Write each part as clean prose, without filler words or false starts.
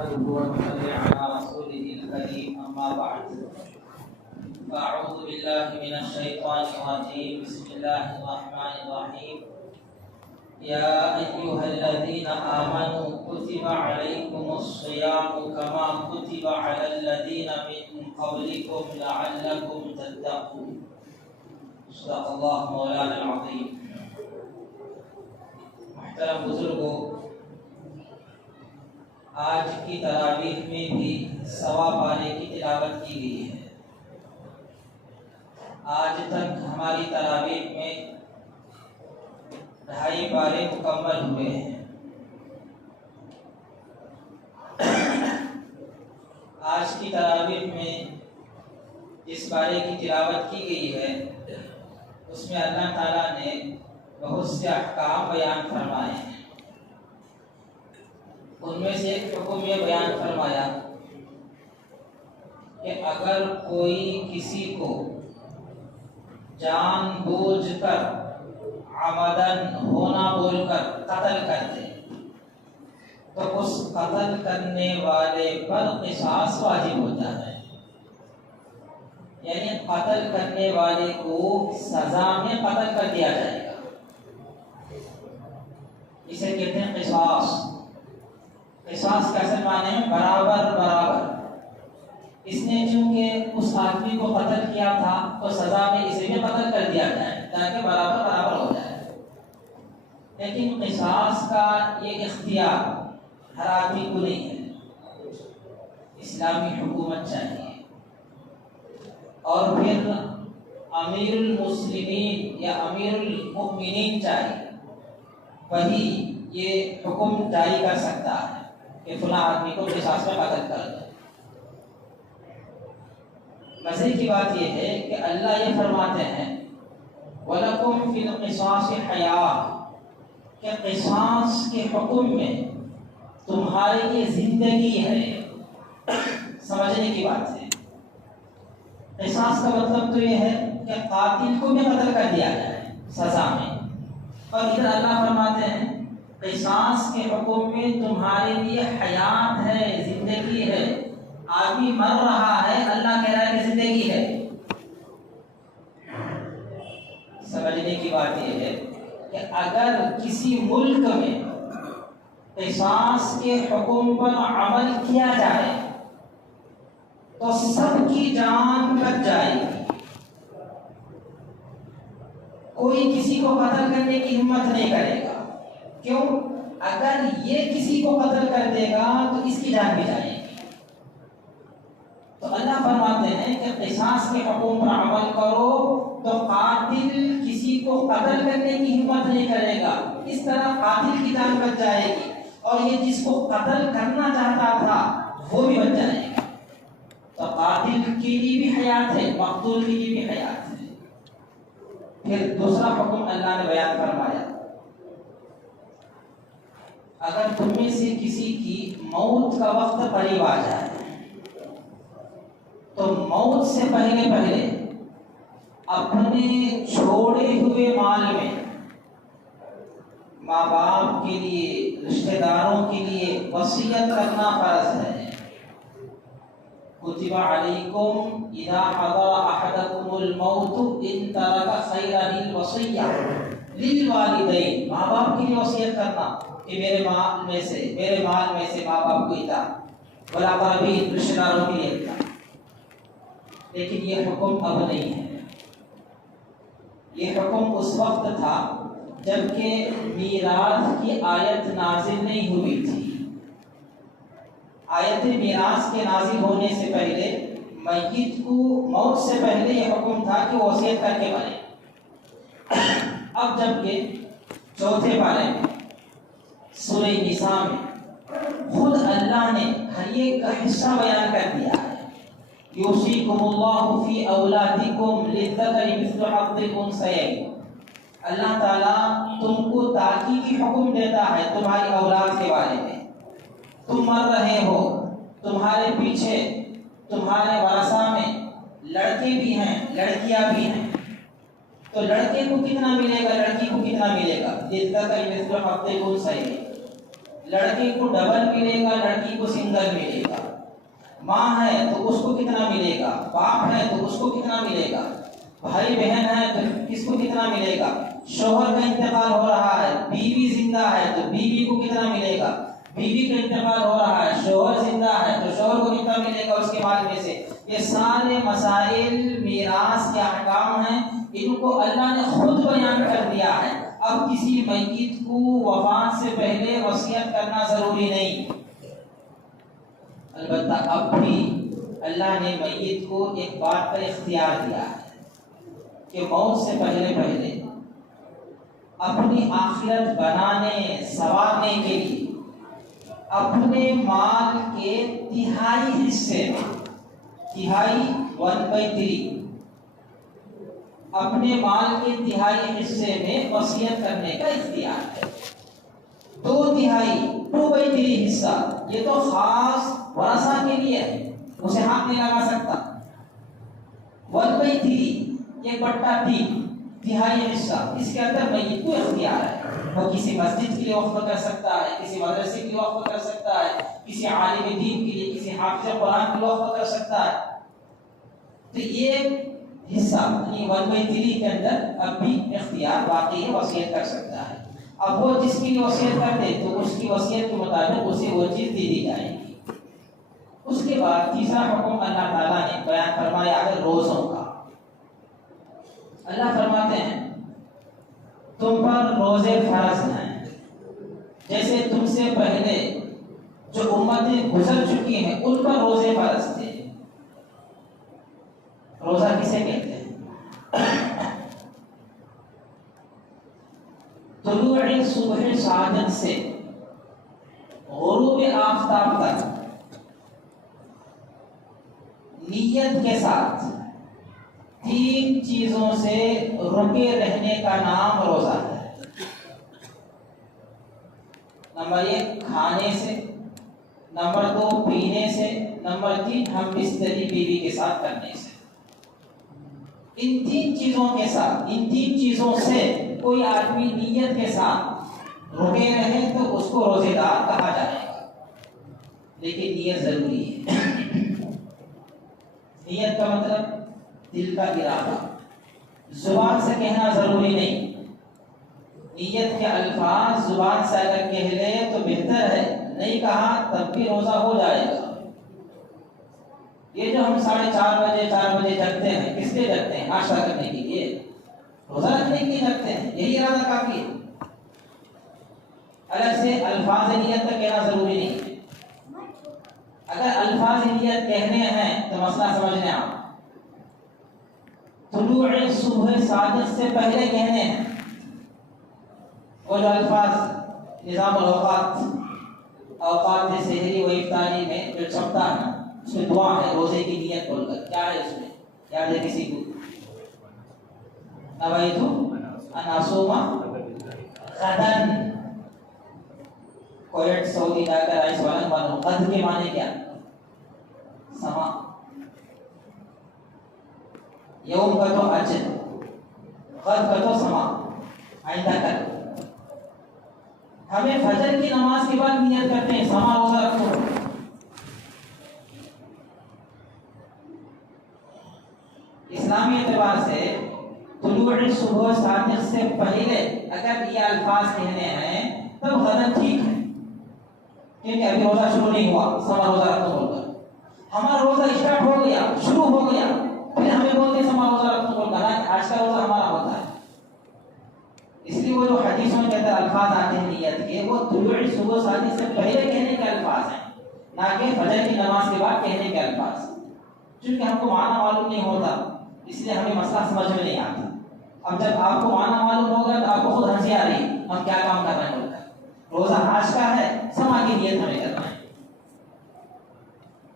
نحمده ونصلي على رسوله الكريم أما بعد فأعوذ بالله من الشيطان الرجيم بسم الله الرحمن الرحيم يا أيها الذين آمنوا كتب عليكم الصيام كما كتب على الذين من قبلكم لعلكم تتقون صدق الله مولانا العظيم. محترم بزرگوں، آج کی تراویح میں بھی 1.25 پارے کی تلاوت کی گئی ہے. آج تک ہماری تراویح میں 2.5 پارے مکمل ہوئے ہیں. آج کی تراویح میں جس پارے کی تلاوت کی گئی ہے اس میں اللہ تعالیٰ نے بہت سے احکام بیان فرمائے ہیں. ان میں سے ایک حکم یہ بیان فرمایا کہ اگر کوئی کسی کو جان بوجھ کر عمدن ہونا بول کر قتل کر دے تو اس قتل کرنے والے پر قصاص واجب ہوتا ہے. یعنی قتل کرنے والے کو سزا میں قتل کر دیا جائے گا. اسے کہتے ہیں قصاص. قصاص کا اصل معنی ہے برابر برابر. اس نے چونکہ اس آدمی کو قتل کیا تھا تو سزا میں اسے بھی قتل کر دیا جائے تاکہ برابر برابر ہو جائے. لیکن قصاص کا یہ اختیار ہر آدمی کو نہیں ہے. اسلامی حکومت چاہیے اور پھر امیر المسلمین یا امیر المؤمنین چاہیے. وہی یہ حکم جاری کر سکتا ہے کہ فلاں آدمی کو قصاص میں قتل کر دو. مزے کی بات یہ ہے کہ اللہ یہ فرماتے ہیں وَلَكُمْ فِي الْقِصَاصِ حَيَاةٌ کہ قصاص کے حکم میں تمہارے لیے زندگی ہے. سمجھنے کی بات ہے. قصاص کا مطلب تو یہ ہے کہ قاتل کو بھی قتل کر دیا جائے سزا میں. اور ادھر اللہ فرماتے ہیں قصاص کے حکم میں تمہارے لیے حیات ہے، زندگی ہے. آدمی مر رہا ہے، اللہ کہہ رہا ہے کہ زندگی ہے. سمجھنے کی بات یہ ہے کہ اگر کسی ملک میں قصاص کے حکم پر عمل کیا جائے تو سب کی جان بچ جائے گی. کوئی کسی کو قتل کرنے کی ہمت نہیں کرے گا. کیوں؟ اگر یہ کسی کو قتل کر دے گا تو اس کی جان بھی جائے گی. تو اللہ فرماتے ہیں کہ قصاص کے حکم پر عمل کرو تو قاتل کسی کو قتل کرنے کی ہمت نہیں کرے گا. اس طرح قاتل کی جان بچ جائے گی اور یہ جس کو قتل کرنا چاہتا تھا وہ بھی بچ جائے گا. تو قاتل کے لیے بھی حیات ہے، مقتول کے لیے بھی حیات ہے. پھر دوسرا حکم اللہ نے بیان فرمایا اگر تم میں سے کسی کی موت کا وقت قریب آ جائے تو موت سے پہلے اپنے چھوڑے ہوئے مال میں ماں باپ کے لیے، رشتہ داروں کے لیے وصیت کرنا فرض ہے. کتب علیکم اذا حضر احدکم الموت ان ترک خیرا الوصیہ للوالدین. ماں باپ کے لیے وصیت کرنا کہ میرے مال میں سے ماں باپ کو اطاعت، والاقربین رشتہ داروں کے لیے اطاعت. لیکن یہ حکم اب نہیں ہے. یہ حکم اس وقت تھا جبکہ میراث کی آیت نازل نہیں ہوئی تھی. آیت میراث کے نازل ہونے سے پہلے میت کو موت سے پہلے یہ حکم تھا کہ وہ وصیت کر کے مرے. اب جبکہ چوتھے پارے میں سورہ نساء میں خود اللہ نے ہر ایک کا حصہ بیان کر دیا ہے. یوصیکم اللہ فی اولادکم للذکر مثل حظ الانثیین. اللہ تعالیٰ تم کو تاکیدی حکم دیتا ہے تمہاری اولاد کے بارے میں. تم مر رہے ہو، تمہارے پیچھے تمہارے ورثہ میں لڑکے بھی ہیں، لڑکیاں بھی ہیں. تو لڑکے کو کتنا ملے گا، لڑکی کو کتنا ملے گا؟ للذکر مثل حظ الانثیین. لڑکے کو ڈبل ملے گا، لڑکی کو سنگل ملے گا۔ ماں ہے تو اس کو کتنا ملے گا، باپ ہے تو اس کو کتنا ملے گا، بھائی بہن ہے تو کس کو کتنا ملے گا، شوہر کا انتقال ہو رہا ہے، بیوی زندہ ہے تو بیوی کو کتنا ملے گا، بیوی کا انتقال ہو رہا ہے، شوہر زندہ ہے تو شوہر کو کتنا ملے گا اس کے مال میں سے۔ یہ سارے مسائل میراث کے احکام ہیں، ان کو اللہ نے خود بیان کر دیا ہے۔ اب کسی میت کو وفات سے پہلے وصیت کرنا ضروری نہیں، البتہ اب بھی اللہ نے میت کو ایک بات کا اختیار دیا ہے کہ موت سے پہلے پہلے اپنی آخرت بنانے سنوارنے کے لیے اپنے مال کے تہائی حصے میں، تہائی 1/3، اپنے مال کے تہائی حصے میں وصیت کرنے کا اختیار ہے۔ 2/3 حصہ یہ تو خاص ورثہ کے لیے ہے، اسے ہاتھ نہیں لگا سکتا۔ 1/3 1/3 تہائی حصہ، اس کے اندر میت کو اختیار ہے۔ وہ کسی مسجد کے لیے وقف کر سکتا ہے، کسی مدرسے کے لیے وقف کر سکتا ہے، کسی عالم دین کے لیے، کسی حافظ قرآن کے لیے وقف کر سکتا ہے۔ تو یہ حصہ یعنی 1/3 کے اندر اب بھی اختیار باقی ہے، وصیت کر سکتا ہے۔ اب وہ جس کی وصیت کرتے تو اس کی وصیت کے مطابق اسے وہ چیز دے دی جائے گی۔ اس کے بعد تیسرا حکم اللہ تعالیٰ نے بیان فرمایا ہے روزوں کا۔ اللہ فرماتے ہیں تم پر روزے فرض ہیں جیسے تم سے پہلے جو امتیں گزر چکی ہیں ان پر روزے فرض تھے۔ روزہ کسے کہتے ہیں؟ طلوع صبح صادق سے غروب آفتاب تک نیت کے ساتھ 3 چیزوں سے رکے رہنے کا نام روزہ ہے۔ نمبر 1 کھانے سے، نمبر 2 پینے سے، نمبر 3 ہم بستری بیوی کے ساتھ کرنے سے۔ ان 3 چیزوں کے ساتھ، ان 3 چیزوں سے کوئی آدمی نیت کے ساتھ رکے رہے تو اس کو روزے دار کہا جائے گا، لیکن نیت ضروری ہے۔ نیت کا مطلب دل کا ارادہ، زبان سے کہنا ضروری نہیں۔ نیت کے الفاظ زبان سے اگر کہہ لے تو بہتر ہے، نہیں کہا تب بھی روزہ ہو جائے گا۔ یہ جو ہم 4:30 4 بجے جگتے ہیں، کس لیے جگتے ہیں؟ ناشتہ کرنے کے لیے، روزہ رکھنے کے لیے جگتے ہیں، یہی ارادہ کافی ہے۔ الگ سے الفاظ نیت کا کہنا ضروری نہیں ہے۔ اگر الفاظ نیت کہنے ہیں تو مسئلہ سمجھنے آپ طلوع صبح صادق سے پہلے کہنے ہیں۔ وہ جو الفاظ نظام الاوقات، اوقات سحری و افطاری میں جو چھپتا ہے نا، اس میں دعا ہے روزے کی نیت بول کر، کیا ہے اس میں؟ یاد ہے کسی کو؟ نویت ان اصوم غدا، کویت سعودی جا کر آئے سوالن معلوم غد کے معنی کیا؟ سما۔ یوم کا تو اجر، غد کا تو سما، آئندہ کل۔ ہمیں فجر کی نماز کے بعد نیت کرتے ہیں سما روزہ رکھو۔ اسلامی اعتبار سے طلوع صبح صادق سے پہلے اگر یہ الفاظ کہنے ہیں تب غدن ٹھیک ہے، کیونکہ ابھی روزہ شروع نہیں ہوا، سما روزہ رکھو بول کر۔ ہمارا روزہ اسٹارٹ ہو گیا، شروع ہو گیا، پھر ہمیں بولتے سما روزہ رکھو بول کر، آج کا روزہ ہمارا ہوتا ہے۔ اس لیے وہ جو حدیثوں کے اندر الفاظ آتے ہیں نیت کے، وہ طلوع صبح صادق سے پہلے کہنے کے الفاظ ہیں، نہ کہ فجر کی نماز کے بعد کہنے کے الفاظ۔ چونکہ ہم کو معنی معلوم نہیں ہوتا اس لیے ہمیں مسئلہ سمجھ میں نہیں آتا۔ اب جب آپ کو معنی معلوم ہوگا تو آپ کو خود ہنسی آ رہی ہم کیا کام کر رہے ہیں بول کر۔ روزہ آج کا ہے، سما کی نیت ہمیں کرنا ہے۔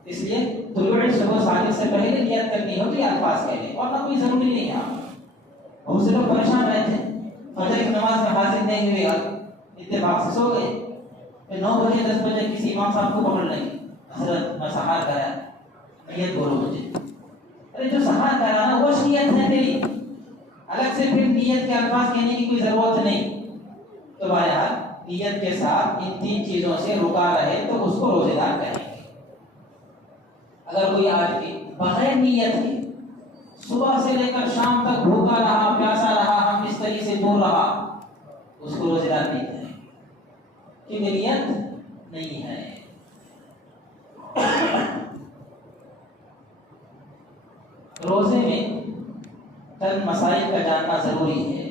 اس لیے طلوع صبح صادق سے پہلے نیت کرنی ہو تو یہ الفاظ کہہ لیں، ورنہ کوئی ضروری نہیں ہے۔ بہت سے لوگ پریشان رہتے ہیں، فجر کی نماز میں حاضر نہیں ہوئے، اتفاق سے سو گئے، پھر 9 بجے 10 بجے کسی امام صاحب کو پکڑ لیں، حضرت میں سحار کرایا، نیت بولو مجھے۔ ارے جو سحار کرانا وہ نیت ہے تیری، الگ سے پھر نیت کے الفاظ کہنے کی کوئی ضرورت نہیں۔ تو بہرحال نیت کے ساتھ ان 3 چیزوں سے رکا رہے تو اس کو روزے دار کہیں گے۔ اگر کوئی آدمی بغیر نیت کے صبح سے لے کر شام تک بھوکا رہا، پیاسا رہا، ہم بستری سے دور رہا، اس کو روزے دار نہیں کہیں گے، کیونکہ نیت نہیں ہے۔ روزے میں چند مسائل کا جاننا ضروری ہے۔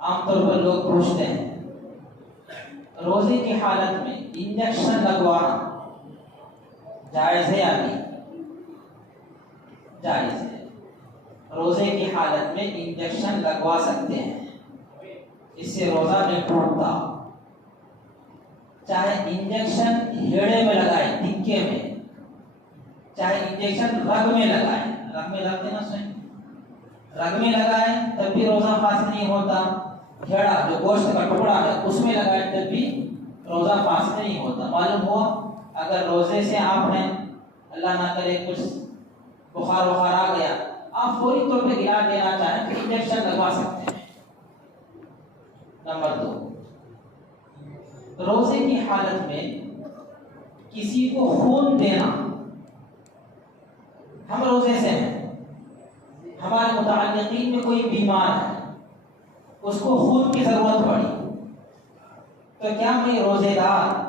عام طور پر لوگ پوچھتے ہیں روزے کی حالت میں انجیکشن لگوانا جائز ہے یا نہیں؟ جائز ہے۔ روزے کی حالت میں انجیکشن لگوا سکتے ہیں، اس سے روزہ نہیں ٹوٹتا۔ چاہے انجیکشن ہیڑے میں لگائے، ٹکے میں، چاہے انجیکشن رگ میں لگائے، رگ میں لگتے نا سوئیں، رگ میں لگائے تب بھی روزہ فاسد نہیں ہوتا۔ ہیڑا جو گوشت کا ٹکڑا ہے اس میں لگائے تب بھی روزہ فاسد نہیں ہوتا۔ معلوم ہوا اگر روزے سے آپ ہیں، اللہ نہ کرے کچھ بخار آ گیا، آپ فوری طور پہ علاج لینا چاہیں تو انجیکشن لگوا سکتے ہیں۔ نمبر 2، روزے کی حالت میں کسی کو خون دینا۔ ہم روزے سے ہیں، ہمارے متعلقین میں کوئی بیمار ہے، اس کو خون کی ضرورت پڑی، تو کیا میں روزے دار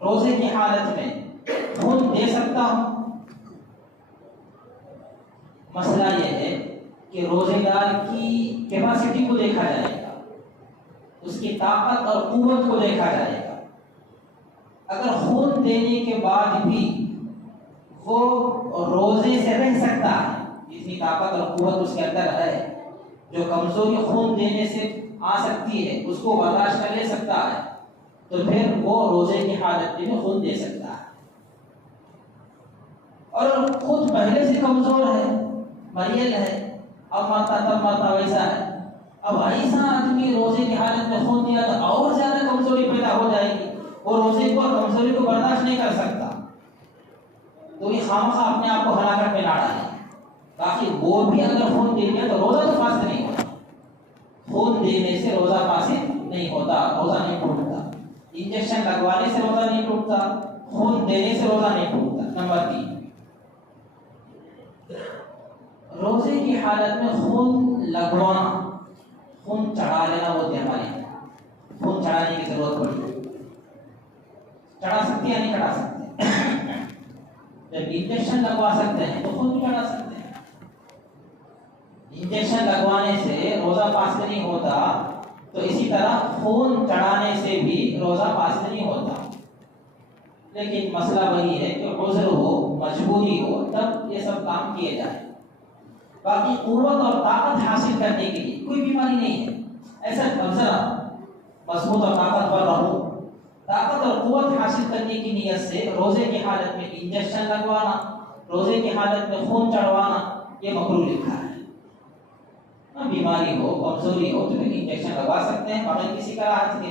روزے کی حالت میں خون دے سکتا ہوں؟ مسئلہ یہ ہے کہ روزے دار کی کیپیسٹی کو دیکھا جائے گا، اس کی طاقت اور قوت کو دیکھا جائے گا۔ اگر خون دینے کے بعد بھی وہ روزے سے رہ سکتا ہے، جتنی طاقت اور قوت اس کے اندر ہے، جو کمزوری خون دینے سے آ سکتی ہے اس کو برداشت کر لے سکتا ہے، تو پھر وہ روزے کی حالت میں خون دے سکتا ہے۔ اور خود پہلے سے کمزور ہے، مریل ہے، اب مرتا تب مرتا ویسا ہے، اب ایسا آدمی روزے کی حالت میں خون دیا تو اور زیادہ کمزوری پیدا ہو جائے گی، وہ روزے کو اور کمزوری کو برداشت نہیں کر سکتا، تو یہ خامخواہ اپنے آپ کو ہلاکت میں ڈالا ہے۔ باقی وہ بھی اگر خون دے دیا تو روزہ تو فاسد نہیں ہوتا، خون دینے سے روزہ فاسد نہیں ہوتا، روزہ نہیں ٹوٹتا، انجیکشن لگوانے سے روزہ نہیں ٹوٹتا، خون دینے سے روزہ نہیں ٹوٹتا۔ نمبر 3، روزے کی حالت میں خون لگوانا، خون چڑھا لینا بولتے ہیں ہمارے یہاں، خون چڑھانے کی ضرورت پڑی، چڑھا سکتے یا نہیں چڑھا سکتے؟ جب انجیکشن لگوا سکتے ہیں تو خون بھی چڑھا سکتے ہیں۔ انجیکشن لگوانے سے روزہ فاسد نہیں ہوتا، تو اسی طرح خون چڑھانے سے بھی روزہ فاسد نہیں ہوتا، لیکن مسئلہ وہی ہے کہ عذر ہو، مجبوری ہو، تب یہ سب کام کیے جائیں۔ باقی قوت اور طاقت حاصل کرنے کے لیے کوئی بیماری نہیں ہے، ایسا ذرا مضبوط اور طاقتور رہو، طاقت اور قوت حاصل کرنے کی نیت سے روزے کی حالت میں انجیکشن لگوانا، روزے کی حالت میں خون چڑھوانا، یہ مکروہ لکھا ہے۔ بیماری ہو، کمزوری ہو تو پھر انجیکشن لگوا سکتے ہیں بغیر کسی کراہت کے،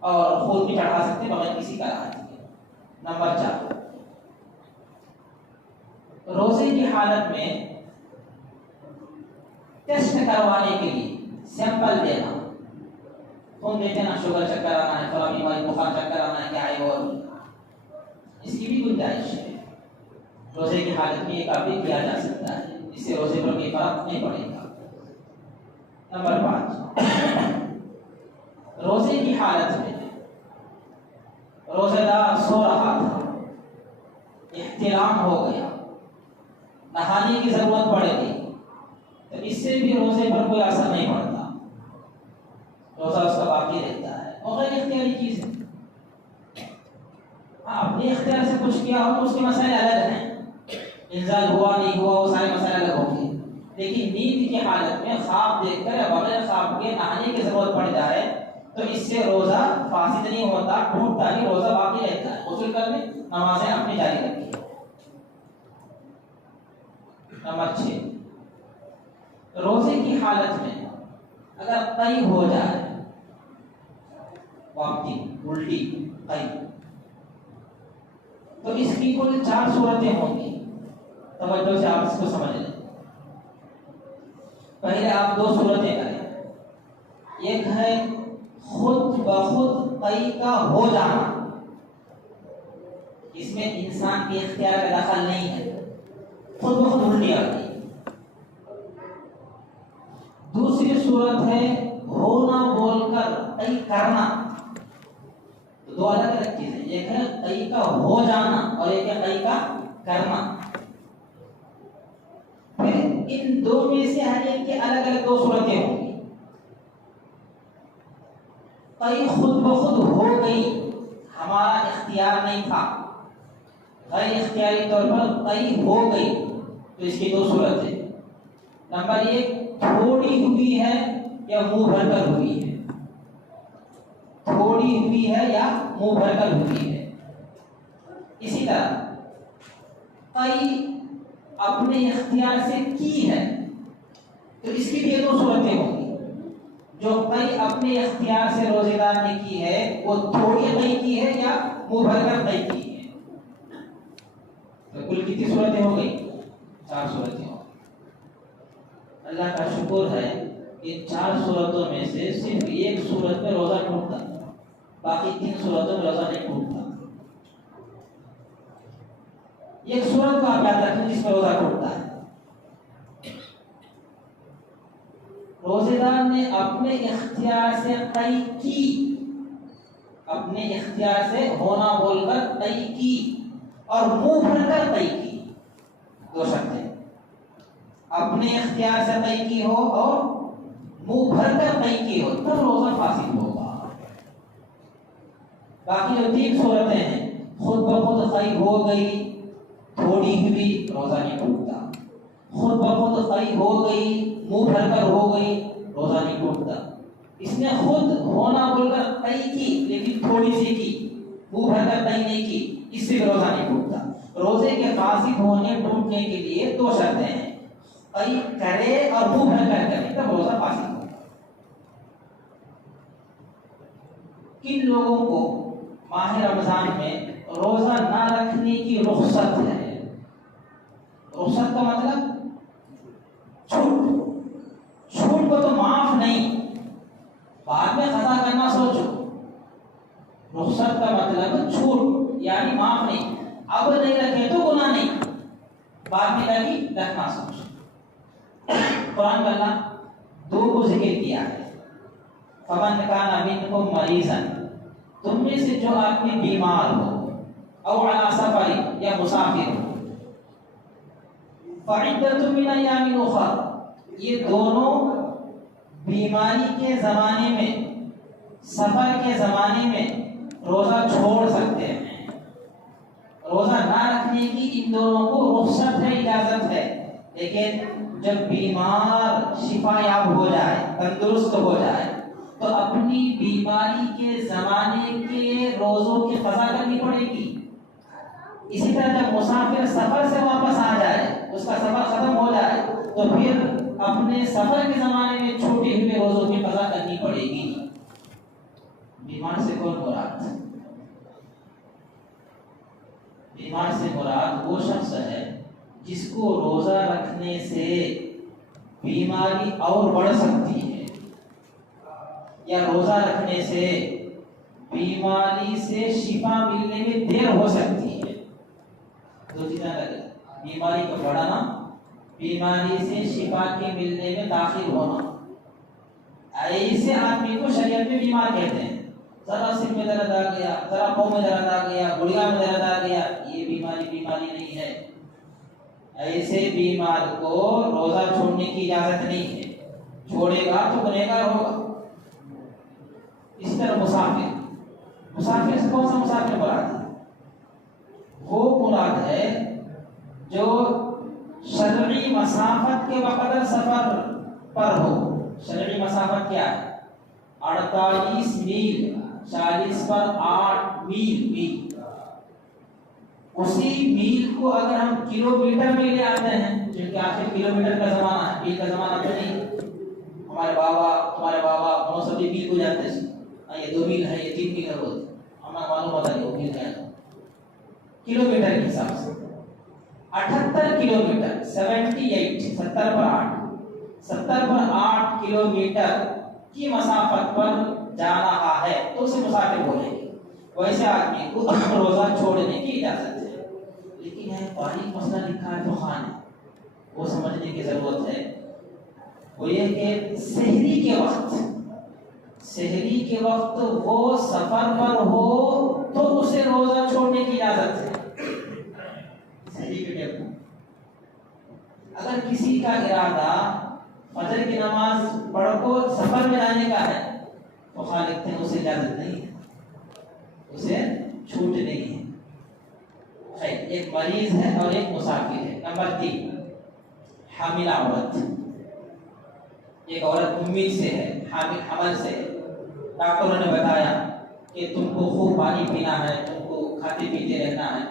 اور خون بھی چڑھا سکتے ہیں بغیر کسی کراہت کے۔ نمبر 4، روزے کی حالت میں ٹیسٹ کروانے کے لیے سیمپل دینا، خون دیتے نا، شوگر چیک کرانا ہے، فلاں بیماری بخار چیک کرانا ہے، کیا ہے، اور اس کی بھی گنجائش ہے، روزے کی حالت میں یہ کام بھی کیا جا سکتا ہے، اس سے روزے پر کوئی فرق نہیں پڑے گا۔ نمبر 5، روزے کی حالت میں روزے دار سو رہا تھا، احتلام ہو گیا، نہانے کی ضرورت پڑے گی، تو اس سے بھی روزے پر کوئی اثر نہیں پڑتا، روزہ اس کا باقی رہتا ہے، وہ غیر اختیاری چیز ہے۔ اپنے اختیار سے کچھ کیا ہو تو اس کے مسائل الگ ہیں، انزال ہوا نہیں ہوا وہ سارے مسائل الگ ہوں گے، لیکن نیند کی حالت میں خواب دیکھ کر یا بغیر خواب کے نہانے کی ضرورت پڑ جائے تو اس سے روزہ فاسد نہیں ہوتا، ٹوٹتا نہیں، روزہ باقی رہتا ہے، غسل کر لیں، نمازیں اپنی جاری رکھیں۔ نمبر 6، روزے کی حالت میں اگر قی ہو جائے، واپتی، الٹی، قی، تو اس کی کل 4 صورتیں ہوں گی، توجہ سے آپ اس کو سمجھ لیں۔ پہلے آپ 2 صورتیں کریں، ایک ہے خود بخود قی کا ہو جانا، اس میں انسان کے اختیار کا دخل نہیں ہے، خود بخود الٹی آتی ہے۔ دوسری صورت ہے ہونا بول کر قی کرنا، تو دو الگ الگ چیزیں، ایک ہے قی کا ہو جانا اور ایک ہے قی کا کرنا۔ پھر ان دو میں سے ہر ایک کے الگ الگ دو صورتیں ہوں گی۔ قی خود بخود ہو گئی، ہمارا اختیار نہیں تھا، غیر اختیاری طور پر قی ہو گئی، تو اس کی دو صورت ہے۔ نمبر ایک، تھوڑی ہوئی ہے یا منہ بھر کر ہوئی ہے، تھوڑی ہوئی ہے یا منہ بھر کر ہوئی ہے۔ اسی طرح قی اپنے اختیار سے کی ہے، تو اس کی بھی دو صورتیں ہوں گی۔ جو قی اپنے اختیار سے روزے دار نے کی ہے وہ تھوڑی قی کی ہے یا منہ بھر کر قی کی ہے، تو کل کتنی صورتیں ہو گئی؟ 4 صورتیں ہو گئی۔ اللہ کا شکر ہے ان 4 صورتوں میں سے صرف ایک صورت میں روزہ ٹوٹتا، باقی 3 صورتوں میں روزہ نہیں ٹوٹتا۔ ایک صورت کو آپ یاد رکھیں جس میں روزہ ٹوٹتا ہے، روزے دار نے اپنے اختیار سے قی کی، اپنے اختیار سے ہونا بول کر قی کی اور منہ بھر کر قی کی، دو شرطیں، اپنے اختیار سے قی کی ہو اور منہ بھر کر قی کی ہو، تب روزہ فاسد ہوگا۔ باقی جو 3 صورتیں ہیں، خود بخود قی ہو گئی، تھوڑی ہوئی، روزہ نہیں ٹوٹتا، خود بخود قی ہو گئی، منہ بھر کر ہو گئی، روزہ نہیں ٹوٹتا۔ اس نے خود ہونا بول کر قی کی لیکن تھوڑی سی کی، منہ بھر کر قی نہیں کی، اس سے روزہ نہیں ٹوٹتا۔ روزے کے فاسد ہونے ٹوٹنے کے لیے 2 شرطیں ہیں، قی کرے اور منہ بھر کر کرے، تب روزہ فاسد ہوگا۔ کن لوگوں کو ماہ رمضان میں روزہ نہ رکھنے کی رخصت ہے؟ رخصت کا مطلب چھوٹ، چھوٹ کو تو معاف نہیں، بعد میں قضا کرنا سوچو۔ رخصت کا مطلب چھوٹ یعنی معاف نہیں، اب نہیں رکھے تو گناہ نہیں، بعد میں لگی رکھنا سوچو۔ قرآن کا اللہ 2 کو ذکر کیا ہے، فمن کان منکم مریضا، تم میں سے جو آدمی بیمار ہو، او علی سفر یا مسافر ہو، فعدۃ من ایام اخر، یہ دونوں بیماری کے زمانے میں، سفر کے زمانے میں روزہ چھوڑ سکتے ہیں، روزہ نہ رکھنے کی ان دونوں کو رخصت ہے، اجازت ہے، لیکن جب بیمار شفا یاب ہو جائے، تندرست ہو جائے، تو اپنی بیماری کے زمانے کے روزوں کی قضا کرنی پڑے گی۔ اسی طرح جب مسافر سفر سے واپس آ جائے، اس کا سفر ختم ہو جائے، تو پھر اپنے سفر کے زمانے میں چھوٹے ہوئے روزوں کی قضا کرنی پڑے گی۔ بیمار سے کون مراد؟ بیمار سے مراد وہ شخص ہے جس کو روزہ رکھنے سے بیماری اور بڑھ سکتی ہے، یا روزہ رکھنے سے بیماری سے شفا ملنے میں دیر ہو سکتی ہے۔ 2 چیزیں لگے، بیماری کا بڑھنا، بیماری سے شفا کے ملنے میں تاخیر ہونا۔ ایسے آدمی کو شریعت میں بیمار کہتے ہیں، ذرا سر میں درد آ گیا، ذرا پاؤں میں درد آ گیا، گڑیا میں درد آ گیا، یہ بیماری نہیں ہے۔ ایسے بیمار کو روزہ چھوڑنے کی اجازت نہیں ہے، چھوڑے گا تو گنہگار ہوگا۔ اسی طرح مسافر سے کون سا مسافر مراد ہے؟ وہ مراد ہے جو شرعی مسافت کے بقدر سفر پر ہو۔ شرعی مسافت کیا ہے؟ 48 میل، 40 پر 8 میل۔ اسی میل کو اگر ہم کلومیٹر میں لے آتے ہیں، کیونکہ آخر کلومیٹر کا زمانہ ہے، میل کا زمانہ تو نہیں۔ ہمارے بابا 900 میل کو جانتے ہیں، یہ 2 میل ہے، یہ 3 میل ہے، روز ہمیں معلوم ہوتا ہے وہ میل کیا ہے، کلومیٹر کے حساب سے 78 کلومیٹر، 78، 70 پر 8 کلومیٹر کی مسافت پر جا رہا ہے تو اسے مسافر بولیں گے. ویسے آدمی کو روزہ چھوڑنے کی اجازت ہے. لیکن ہے باریک مسئلہ لکھا ہے فقہاء نے، وہ سمجھنے کی ضرورت ہے. وہ یہ کہ سحری کے وقت وہ سفر پر ہو تو اسے روزہ چھوڑنے کی اجازت ہے. سحری کے ٹائم اگر کسی کا ارادہ فجر کی نماز پڑھ کو سفر میں جانے کا ہے تو خالق نے اسے اجازت نہیں ہے، اسے چھوٹ نہیں ہے. ایک مریض ہے اور ایک مسافر ہے. نمبر 3 حاملہ عورت. ایک عورت امید سے ہے، حمل سے ہے. ڈاکٹروں نے بتایا کہ تم کو خوب پانی پینا ہے، تم کو کھاتے پیتے رہنا ہے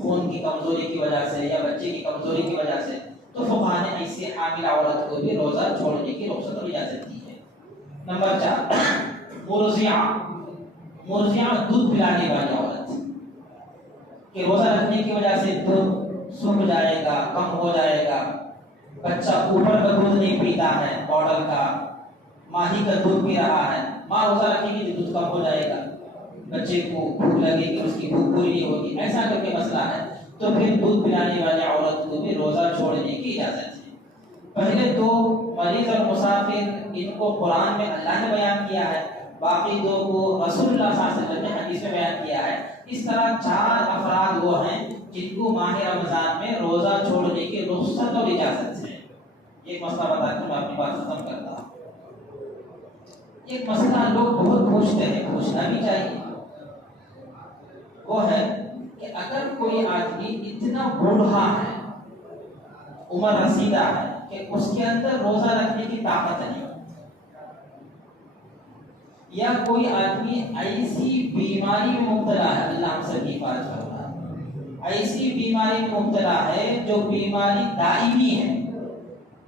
خون کی کمزوری کی وجہ سے یا بچے کی کمزوری کی وجہ سے، تو فقہاء نے ایسی حاملہ عورت کو بھی روزہ چھوڑنے کی رخصت اور اجازت دی ہے. نمبر 4 مرضعہ دودھ پلانے والی عورت کہ روزہ رکھنے کی وجہ سے دودھ سوکھ جائے گا، کم ہو جائے گا. بچہ اوپر کا دودھ نہیں پیتا ہے، باٹل کا ماہی کا دودھ پی رہا ہے، ماں روزہ رکھے گی تو دودھ کم ہو جائے گا، بچے کو بھوک لگے گی، اس کی بھوک پوری نہیں ہوگی، ایسا کر کے مسئلہ ہے. تو پھر دودھ پلانے والی عورت کو بھی روزہ چھوڑنے کی اجازت ہے. پہلے 2 مریض اور مسافر ان کو قرآن میں اللہ نے بیان کیا ہے، باقی 2 کو رسول اللہ صلی اللہ علیہ وسلم نے حدیث میں بیان کیا ہے. اس طرح 4 افراد وہ ہیں جن کو ماہ رمضان میں روزہ چھوڑنے کی رخصت اور اجازت ہے. ایک مسئلہ بتا کر میں اپنی بات ختم کرتا ہوں. ایک مسئلہ لوگ بہت پوچھتے ہیں، پوچھنا بھی چاہیے، وہ ہے کہ اگر کوئی آدمی اتنا بوڑھا ہے، عمر رسیدہ ہے کہ اس کے اندر روزہ رکھنے کی طاقت نہیں، یا کوئی آدمی ایسی بیماری میں مبتلا ہے، اللہ ہم سب کی حفاظت فرمائے، ایسی بیماری میں مبتلا ہے جو بیماری دائمی ہے،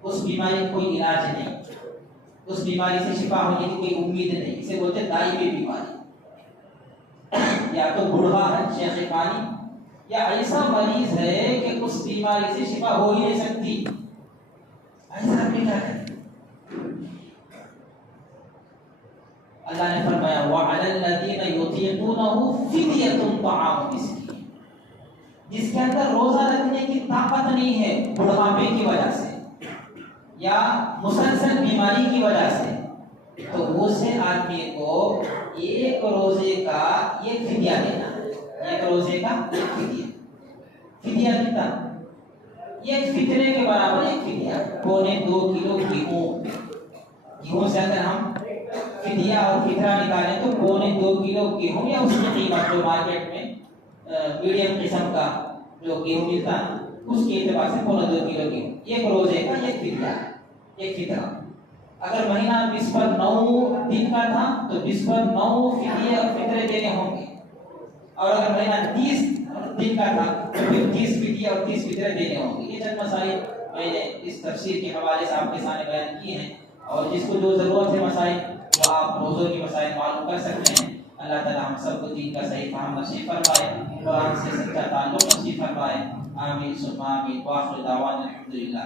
اس بیماری کا کوئی علاج نہیں، اس بیماری سے شفا ہونے کی کوئی امید نہیں، اسے بولتے ہیں دائمی بیماری. یا تو بوڑھا ہے شیخ پانی، یا ایسا مریض ہے کہ اس بیماری سے شفا ہو ہی نہیں سکتی، ایسا بھی کیا ہے. اللہ نے فرمایا وَعَلَى الَّذِينَ يُطِيقُونَهُ فِدْيَةٌ طَعَامُ مِسْكِينٍ. جس کے اندر روزہ رکھنے کی طاقت نہیں ہے بڑھاپے کی وجہ سے یا مسلسل بیماری کی وجہ سے، تو اسے آدمی کو 1 روزے کا 1 فدیہ دینا ہے. 1 روزے کا 1 فدیہ کتنا؟ 1 فطرے کے برابر 1 فدیہ، 2.25 کلو گیہوں سے اگر ہم فدیہ اور فطرہ نکالیں تو 2.25 کلو گیہوں یا اس کی قیمت جو مارکیٹ میں میڈیم قسم کا جو گیہوں ملتا ہے اس کے اعتبار سے 2.25 کلو گیہوں 1 روزے کا 1 فدیہ ہے، 1 فطرہ. اگر مہینہ 20 پر 9 دن کا تھا تو 20 پر 9 فدیے اور فطرے دینے ہوں گے، اور اگر مہینہ 30 دن کا تھا تو پھر 30 فدیے اور 30 فطرے دینے ہوں گے. یہ چند مسائل میں نے اس تفسیر کے حوالے سے آپ کے سامنے بیان کیے ہیں، اور جس کو جو ضرورت ہے مسائل وہ آپ روزوں کی مسائل معلوم کر سکتے ہیں. اللہ تعالی ہم سب کو دین کا صحیح فہم نصیب فرمائے، قرآن سے سچا تعلق نصیب فرمائے. آمین ثم آمین. وآخر دعوانا الحمدللہ.